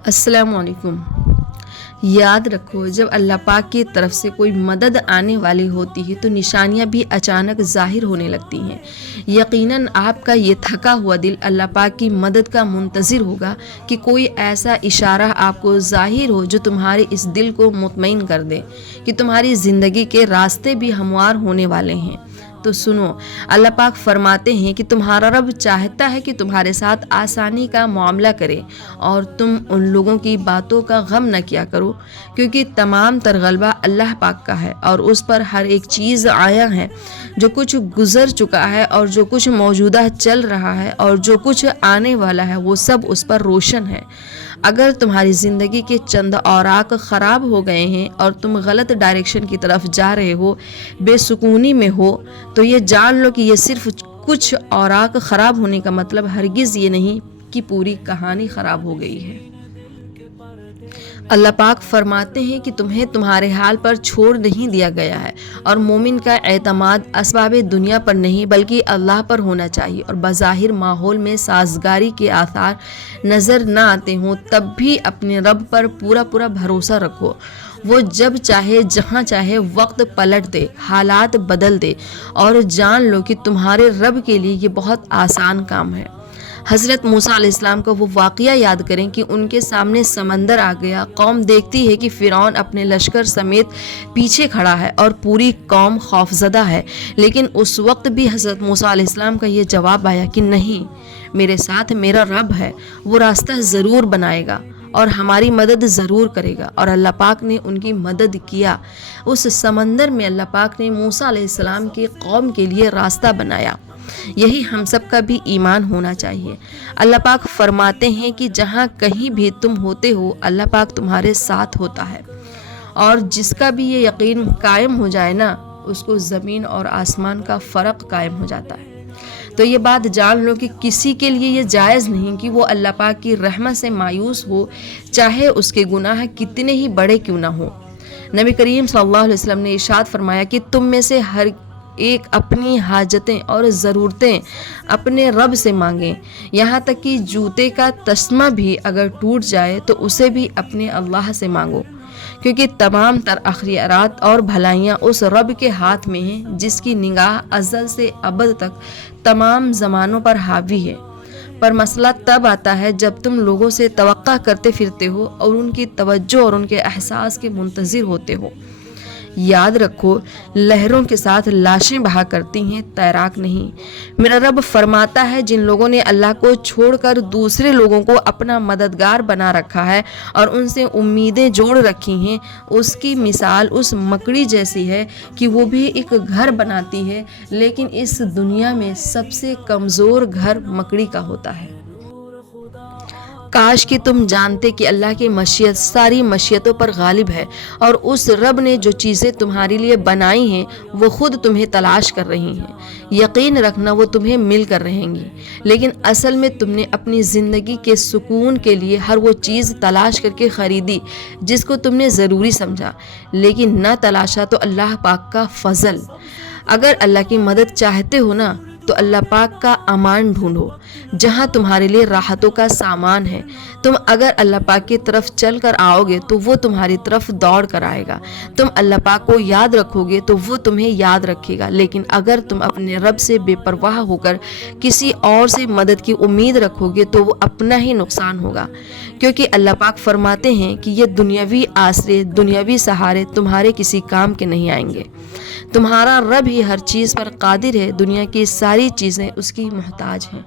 अस्सलाम वालेकुम। याद रखो, जब अल्लाह पाक की तरफ से कोई मदद आने वाली होती है तो निशानियां भी अचानक ज़ाहिर होने लगती हैं। यकीनन आपका ये थका हुआ दिल अल्लाह पाक की मदद का मुंतज़िर होगा कि कोई ऐसा इशारा आपको ज़ाहिर हो जो तुम्हारे इस दिल को मुतमईन कर दे कि तुम्हारी ज़िंदगी के रास्ते भी हमवार होने वाले हैं। तो सुनो, अल्लाह पाक फरमाते हैं कि तुम्हारा रब चाहता है कि तुम्हारे साथ आसानी का मामला करे और तुम उन लोगों की बातों का गम न किया करो, क्योंकि तमाम तर गलबा अल्लाह पाक का है और उस पर हर एक चीज़ आया है। जो कुछ गुजर चुका है और जो कुछ मौजूदा चल रहा है और जो कुछ आने वाला है, वो सब उस पर रोशन है। अगर तुम्हारी ज़िंदगी के चंद औराक ख़राब हो गए हैं और तुम गलत डायरेक्शन की तरफ जा रहे हो, बेसुकूनी में हो, तो ये जान लो कि ये सिर्फ कुछ औराक ख़राब होने का मतलब हरगिज़ ये नहीं कि पूरी कहानी ख़राब हो गई है। अल्लाह पाक फरमाते हैं कि तुम्हें तुम्हारे हाल पर छोड़ नहीं दिया गया है और मोमिन का एतमाद असबाब दुनिया पर नहीं बल्कि अल्लाह पर होना चाहिए। और बज़ाहिर माहौल में साजगारी के आसार नज़र न आते हों तब भी अपने रब पर पूरा पूरा भरोसा रखो। वो जब चाहे जहाँ चाहे वक्त पलट दे, हालात बदल दे, और जान लो कि तुम्हारे रब के लिए ये बहुत आसान काम है। हज़रत मूसा अलैहिस्सलाम का वो वाक़या याद करें कि उनके सामने समंदर आ गया। कौम देखती है कि फ़िरौन अपने लश्कर समेत पीछे खड़ा है और पूरी कौम खौफज़दा है, लेकिन उस वक्त भी हज़रत मूसा अलैहिस्सलाम का ये जवाब आया कि नहीं, मेरे साथ मेरा रब है, वो रास्ता ज़रूर बनाएगा और हमारी मदद ज़रूर करेगा। और अल्लाह पाक ने उनकी मदद किया। उस समंदर में अल्लाह पाक ने मूसा अलैहिस्सलाम की कौम के लिए रास्ता बनाया। यही हम सब का भी ईमान होना चाहिए। अल्लाह पाक फरमाते हैं कि जहाँ कहीं भी तुम होते हो, अल्लाह पाक तुम्हारे साथ होता है। और जिसका भी ये यकीन कायम हो जाए ना, उसको ज़मीन और आसमान का फ़र्क कायम हो जाता है। तो ये बात जान लो कि किसी के लिए ये जायज़ नहीं कि वो अल्लाह पाक की रहमत से मायूस हो, चाहे उसके गुनाह कितने ही बड़े क्यों ना हो। नबी करीम सल्लल्लाहु अलैहि वसल्लम ने इरशाद फरमाया कि तुम में से हर एक अपनी हाजतें और ज़रूरतें अपने रब से मांगें, यहाँ तक कि जूते का तस्मा भी अगर टूट जाए तो उसे भी अपने अल्लाह से मांगो, क्योंकि तमाम तर अखरियात और भलाइयाँ उस रब के हाथ में हैं जिसकी निगाह अज़ल से अबद तक तमाम ज़मानों पर हावी है। पर मसला तब आता है जब तुम लोगों से तवक्का करते फिरते हो और उनकी तवज्जो और उनके एहसास के मुंतज़िर होते हो। याद रखो, लहरों के साथ लाशें बहा करती हैं, तैराक नहीं। मेरा रब फरमाता है, जिन लोगों ने अल्लाह को छोड़कर दूसरे लोगों को अपना मददगार बना रखा है और उनसे उम्मीदें जोड़ रखी हैं, उसकी मिसाल उस मकड़ी जैसी है कि वो भी एक घर बनाती है, लेकिन इस दुनिया में सबसे कमज़ोर घर मकड़ी का होता है। काश कि तुम जानते कि अल्लाह की मशीयत सारी मशीयतों पर गालिब है और उस रब ने जो चीज़ें तुम्हारे लिए बनाई हैं वो खुद तुम्हें तलाश कर रही हैं। यकीन रखना, वो तुम्हें मिल कर रहेंगी, लेकिन असल में तुमने अपनी ज़िंदगी के सुकून के लिए हर वो चीज़ तलाश करके ख़रीदी जिसको तुमने ज़रूरी समझा, लेकिन न तलाशा तो अल्लाह पाक का फ़ज़ल। अगर अल्लाह की मदद चाहते हो ना, तो अल्लाह पाक का अमान ढूंढो जहाँ तुम्हारे लिए राहतों का सामान है। तुम अगर अल्लाह पाक की तरफ चल कर आओगे तो वो तुम्हारी तरफ दौड़ कर आएगा। तुम अल्लाह पाक को याद रखोगे तो वो तुम्हें याद रखेगा। लेकिन अगर तुम अपने रब से बेपरवाह होकर किसी और से मदद की उम्मीद रखोगे तो वो अपना ही नुकसान होगा, क्योंकि अल्लाह पाक फरमाते हैं कि ये दुनियावी आसरे, दुनियावी सहारे तुम्हारे किसी काम के नहीं आएंगे। तुम्हारा रब ही हर चीज़ पर कादिर है, दुनिया की सारी चीज़ें उसकी मोहताज हैं।